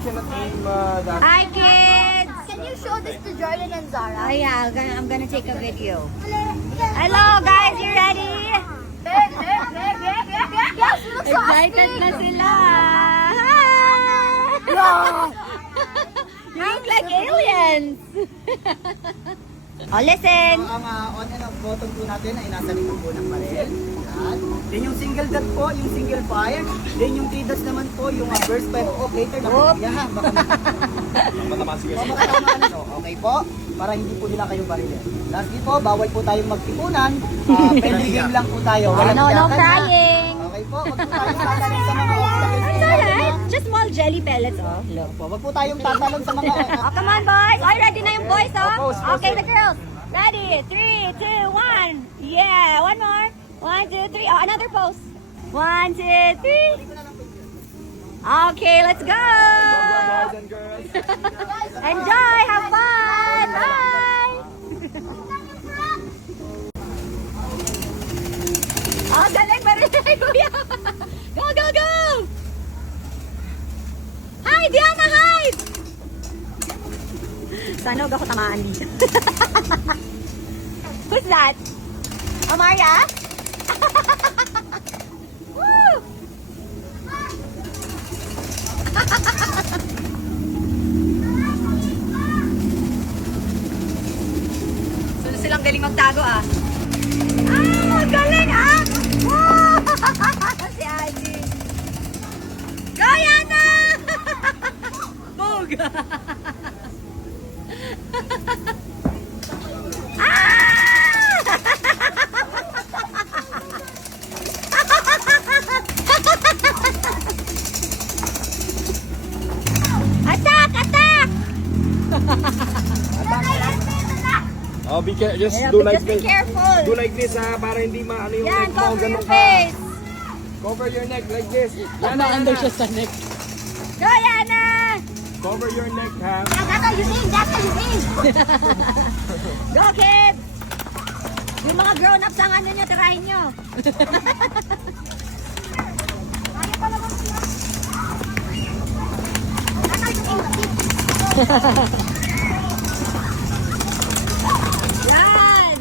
cannot name that. Hi, kids! Can you show this to Jordan and Zara? Oh, yeah, I'm gonna take a video. Hello, guys! You ready? Yes, you look so Excited na astig. sila! Hi! You look like aliens! Oh, listen! Ang on and off button po natin ay nasa likod po ng baril. Yan. Then yung single dot po, yung single fire. Then yung 3 dots naman po, yung burst fire po. Later na po. Oop. Yan, baka Matamaan sige. makatamaan. Okay po, para hindi po nila kayo barilin. Lastly po, bawal po tayong magtipunan. Friendly game lang po tayo. Walang No tiyakan, ha? crying! Okay po, wag po tayong tatalon sa mga obstacles. It's alright. Just small jelly pellets, oh. Look. Po, wag po tayong tatalon sa mga Oh, come on, boys. Oh, ready na yung boys, oh. Pose, pose. Okay, the girls. Ready? 3, 2, 1. Yeah, one more. 1, 2, 3. Oh, another pose. 1, 2, 3. Okay, let's go. Boys and girls. Enjoy. Have fun. Bye. Oh, galing ba rin, kuya? Go, go, go. Hi, Diana, hi. Sana huwag ako tamaan dito. Who's that? Amaria? Woo! So silang galing magtago ah. Ah, galing ah! Wow! Si Ivy. Go, Yana! Bog! Attack! Attack! Oh, be careful. Just Yeah, do like just be this. careful. Do like this ha, para hindi maano yung Yan, neck mo. cover your Ganun ka. face. Cover your neck like this. Yan, Under Yana. siya sa neck. Go, Yana! Cover your neck ha. That's how you aim! That's how you aim! Go, kids! Yung mga grown-ups ang ano nyo, tirahin nyo. Yan!